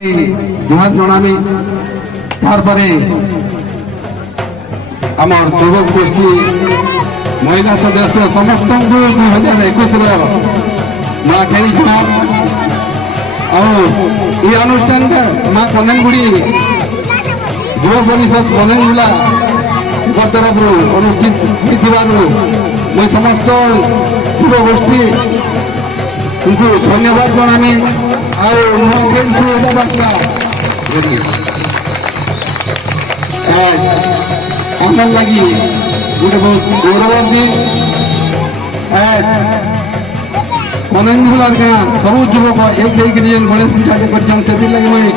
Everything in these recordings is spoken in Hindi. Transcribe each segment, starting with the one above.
जुहार जनामी तारपरे आमर युवक गोष्ठी महिला सदस्य समस्त 2021 माँ खेली अनुष्ठान माँ कनेगुड़ी युव परिषद कनेगुला तरफ अनुष्ठित मुझे समस्त युव गोष्ठी उनको धन्यवाद जनामी आनंद लगी गोटे बहुत गौरव दिन कनेगुलार गाँ सब युवक एक गणेश पूजा कर लगे मुझे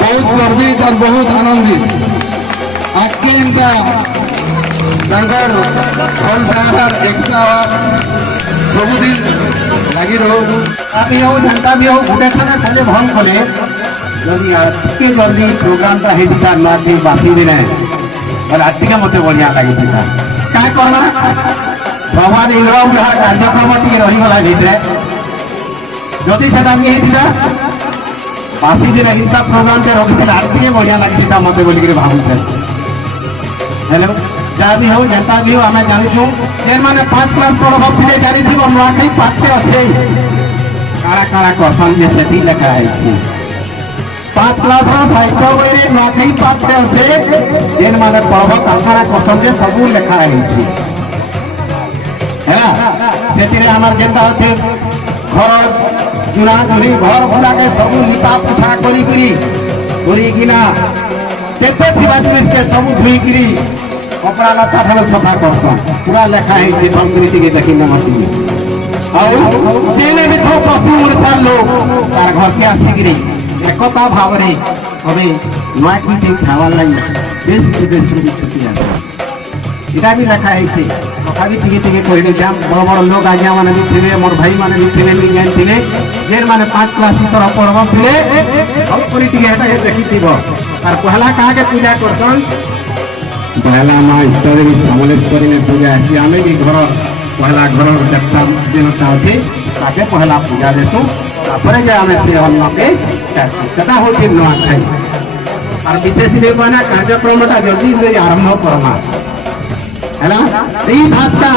बहुत गर्वित और बहुत आनंदित आगे इनका एकता सबुदिन लगी रहो जनता भी हो गोटे खाना खाली भन कले जदि जल्दी प्रोग्राम का होता नुआखी बासी दिन बोले आज मत बढ़िया लगी क्या करना भगवान इंद्र जहाँ कार्यक्रम टे रहीगला भितर जदि से बासी दिन इंता प्रोग्राम टे रखी आज बढ़िया लगी मत बोलिक भावुचे हेलो जहाँ भी हो जनता भी हो आम जाचु जेन मैंने 5 क्लास पढ़ब पिले जानी नुआखी पाठे अच्छे काड़ा काड़ा करसन जे सेठी लिखा है 5 क्लास साहित्य बही नुआखी पाठे अच्छे जेन मैंने पढ़ब काड़ा करसन जे सब लिखा है आम जेनता अच्छे घर जुना जुनी घर भला के सब लिपा पोछा करिकिना जेते जिनिस के सब धुईकरी कपड़ा लता सब सफा करसन पूरा लेखा है संस्कृति के देखी नमस्ती जेने भी थो पश्चिम ओडिशा लोग तार घर के आसिकी एकता भाव में हमें नुआखी खावार लगी देश विदेश भी छुट्टी इटा भी लेखा है कथा भी टिके कहले बड़ बड़ लोग आज्ञा मैंने भी थे मोर भाई मैंने भी थे ज्ञान थे जेन मैंने 5 क्लास तरह पढ़ब पिले सब देखी और पहला कहा के पूजा करसन पहला माँ इष्टदेवी समलेश्वरी में पूजा है आम भी घर पहला घर देवता देवता अच्छे ताके पहला पूजा देसु तापर जे आम से अन्न के कथा हो नुआखाई और विशेष कहना कार्यक्रम जल्दी आरंभ करमा है भावटा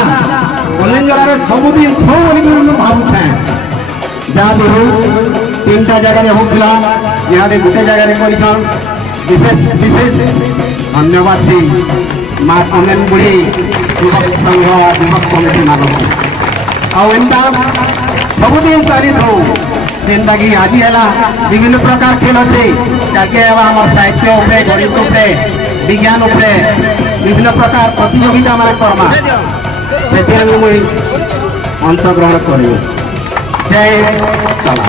कनेगुलार सबुदिन भावुए जहाँ भी हो 3टा जगह होता यहाँ गोटे जगह कर विशेष विशेष धन्यवाद सी माँ कनेगुड़ी युवक संघ युवक कमिटी मानक आंता सबुदिन चलित हो जेनता कि आज है विभिन्न प्रकार खेल अच्छे जाके आम साहित्य उपरे गणित उपरे विज्ञान उपरे विभिन्न प्रकार प्रतियोगिता मान करमा से मुझे अंशग्रहण कर जय चला।